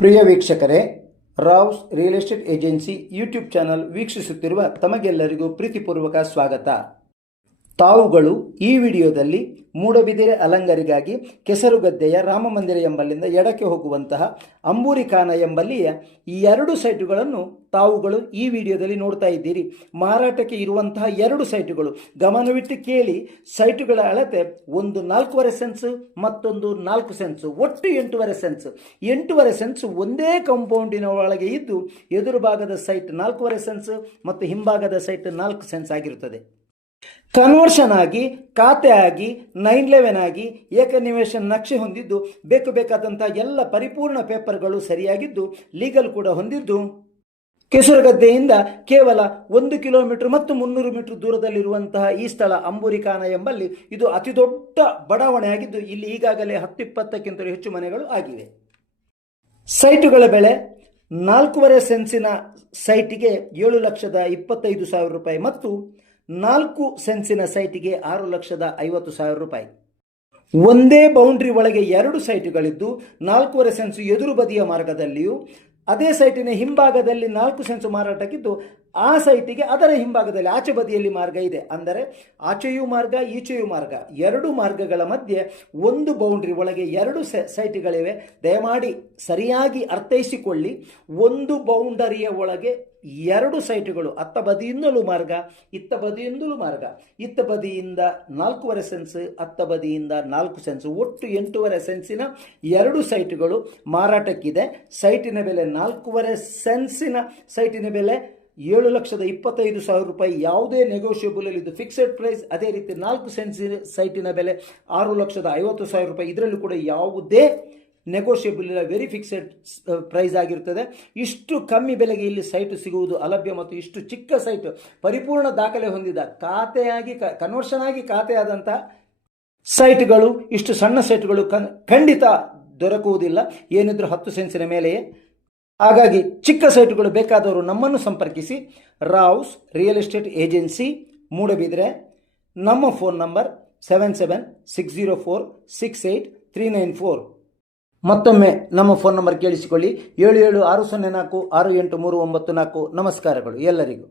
ಪ್ರಿಯ ವೀಕ್ಷಕರೇ, Rao's real estate agency YouTube channel ವೀಕ್ಷಿಸುತ್ತಿರುವ ತಮಗೆಲ್ಲರಿಗೂ ಪ್ರೀತಿಪೂರ್ವಕ ಸ್ವಾಗತ. ತಾವುಗಳು ಈ ವಿಡಿಯೋದಲ್ಲಿ ಮೂಡಬಿದಿರೆ ಅಲಂಗರಿಗಾಗಿ ಕೆಸರುಗದ್ದೆಯ ರಾಮಮಂದಿರ ಎಂಬಲ್ಲಿಂದ ಎಡಕ್ಕೆ ಹೋಗುವಂತಹ ಅಂಬೂರಿಖಾನ ಎಂಬಲ್ಲಿಯ ಈ ಎರಡು ಸೈಟುಗಳನ್ನು ತಾವುಗಳು ಈ ವಿಡಿಯೋದಲ್ಲಿ ನೋಡ್ತಾ ಇದ್ದೀರಿ. ಮಾರಾಟಕ್ಕೆ ಇರುವಂತಹ ಎರಡು ಸೈಟುಗಳು ಗಮನವಿಟ್ಟು ಕೇಳಿ. ಸೈಟುಗಳ ಅಳತೆ ಒಂದು 4.5 ಸೆನ್ಸ್, ಮತ್ತೊಂದು 4 ಸೆನ್ಸ್, ಒಟ್ಟು 8.5 ಸೆನ್ಸ್. 8.5 ಸೆನ್ಸ್ ಒಂದೇ ಕಾಂಪೌಂಡಿನ ಒಳಗೆ ಇದ್ದು ಎದುರು ಭಾಗದ ಸೈಟ್ 4.5 ಸೆನ್ಸ್ ಮತ್ತು ಹಿಂಭಾಗದ ಸೈಟ್ 4 ಸೆನ್ಸ್ ಆಗಿರುತ್ತದೆ. ಕನ್ವರ್ಷನ್ ಆಗಿ, ಖಾತೆ ಆಗಿ, 911 ಆಗಿ, ಏಕನಿವೇಶನ್ ನಕ್ಷೆ ಹೊಂದಿದ್ದು ಬೇಕಾದಂತಹ ಎಲ್ಲ ಪರಿಪೂರ್ಣ ಪೇಪರ್ಗಳು ಸರಿಯಾಗಿದ್ದು ಲೀಗಲ್ ಕೂಡ ಹೊಂದಿದ್ದು ಕೆಸರುಗದ್ದೆಯಿಂದ ಕೇವಲ 1 ಕಿಲೋಮೀಟರ್ ಮತ್ತು 300 ಮೀಟರ್ ದೂರದಲ್ಲಿರುವಂತಹ ಈ ಸ್ಥಳ ಅಂಬೂರಿಖಾನ ಎಂಬಲ್ಲಿ ಇದು ಅತಿ ದೊಡ್ಡ ಬಡಾವಣೆಯಾಗಿದ್ದು ಇಲ್ಲಿ ಈಗಾಗಲೇ 10-20ಕ್ಕಿಂತಲೂ ಹೆಚ್ಚು ಮನೆಗಳು ಆಗಿವೆ. ಸೈಟುಗಳ ಬೆಲೆ 4.5 ಸೆನ್ಸಿನ ಸೈಟಿಗೆ 7,25,000 ರೂಪಾಯಿ ಮತ್ತು 4 ಸೆನ್ಸಿನ ಸೈಟಿಗೆ 6,50,000 ರೂಪಾಯಿ. ಒಂದೇ ಬೌಂಡ್ರಿ ಒಳಗೆ ಎರಡು ಸೈಟುಗಳಿದ್ದು 4.5 ಸೆನ್ಸ್ ಎದುರು ಬದಿಯ ಮಾರ್ಗದಲ್ಲಿಯೂ ಅದೇ ಸೈಟಿನ ಹಿಂಭಾಗದಲ್ಲಿ 4 ಸೆನ್ಸ್ ಮಾರಾಟಕ್ಕಿದ್ದು ಆ ಸೈಟಿಗೆ ಅದರ ಹಿಂಭಾಗದಲ್ಲಿ ಆಚೆ ಬದಿಯಲ್ಲಿ ಮಾರ್ಗ ಇದೆ. ಅಂದರೆ ಆಚೆಯೂ ಮಾರ್ಗ, ಈಚೆಯೂ ಮಾರ್ಗ, ಎರಡು ಮಾರ್ಗಗಳ ಮಧ್ಯೆ ಒಂದು ಬೌಂಡ್ರಿ ಒಳಗೆ ಎರಡು ಸೈಟುಗಳಿವೆ. ದಯಮಾಡಿ ಸರಿಯಾಗಿ ಅರ್ಥೈಸಿಕೊಳ್ಳಿ. ಒಂದು ಬೌಂಡರಿಯ ಒಳಗೆ ಎರಡು ಸೈಟುಗಳು, ಅತ್ತ ಬದಿಯಿಂದಲೂ ಮಾರ್ಗ, ಇತ್ತ ಬದಿಯಿಂದಲೂ ಮಾರ್ಗ. ಇತ್ತ ಬದಿಯಿಂದ 4.5 ಸೆನ್ಸ್, ಅತ್ತ ಬದಿಯಿಂದ 4 ಸೆನ್ಸ್, ಒಟ್ಟು 8.5 ಸೆನ್ಸಿನ ಎರಡು ಸೈಟುಗಳು ಮಾರಾಟಕ್ಕಿದೆ. ಸೈಟಿನ ಬೆಲೆ 4.5 ಸೆನ್ಸಿನ ಸೈಟಿನ ಬೆಲೆ 7,25,000 ರೂಪಾಯಿ. ಯಾವುದೇ ನೆಗೋಷಿಯಬಲ್ ಇದು ಫಿಕ್ಸೆಡ್ ಪ್ರೈಸ್. ಅದೇ ರೀತಿ 4 ಸೆನ್ಸ್ ಸೈಟಿನ ಬೆಲೆ 6,50,000 ರೂಪಾಯಿ. ಇದರಲ್ಲೂ ಕೂಡ ಯಾವುದೇ ನೆಗೋಷಿಯಬಲ್ ಇಲ್ಲ, ವೆರಿ ಫಿಕ್ಸೆಡ್ ಪ್ರೈಸ್ ಆಗಿರ್ತದೆ. ಇಷ್ಟು ಕಮ್ಮಿ ಬೆಲೆಗೆ ಇಲ್ಲಿ ಸೈಟು ಸಿಗುವುದು ಅಲಭ್ಯ. ಮತ್ತು ಇಷ್ಟು ಚಿಕ್ಕ ಸೈಟು ಪರಿಪೂರ್ಣ ದಾಖಲೆ ಹೊಂದಿದ ಖಾತೆಯಾಗಿ ಕನ್ವರ್ಷನ್ ಆಗಿ ಖಾತೆಯಾದಂತಹ ಸೈಟ್ಗಳು, ಇಷ್ಟು ಸಣ್ಣ ಸೈಟ್ಗಳು ಖಂಡಿತ ದೊರಕುವುದಿಲ್ಲ, ಏನಿದ್ರು 10 ಸೆನ್ಸಿನ ಮೇಲೆಯೇ. ಹಾಗಾಗಿ ಚಿಕ್ಕ ಸೈಟುಗಳು ಬೇಕಾದವರು ನಮ್ಮನ್ನು ಸಂಪರ್ಕಿಸಿ. Rouse real estate agency, Moodbidri. ನಮ್ಮ ಫೋನ್ ನಂಬರ್ 7760468394. ಮತ್ತೊಮ್ಮೆ ನಮ್ಮ ಫೋನ್ ನಂಬರ್ ಕೇಳಿಸಿಕೊಳ್ಳಿ, 7760468394. ನಮಸ್ಕಾರಗಳು ಎಲ್ಲರಿಗೂ.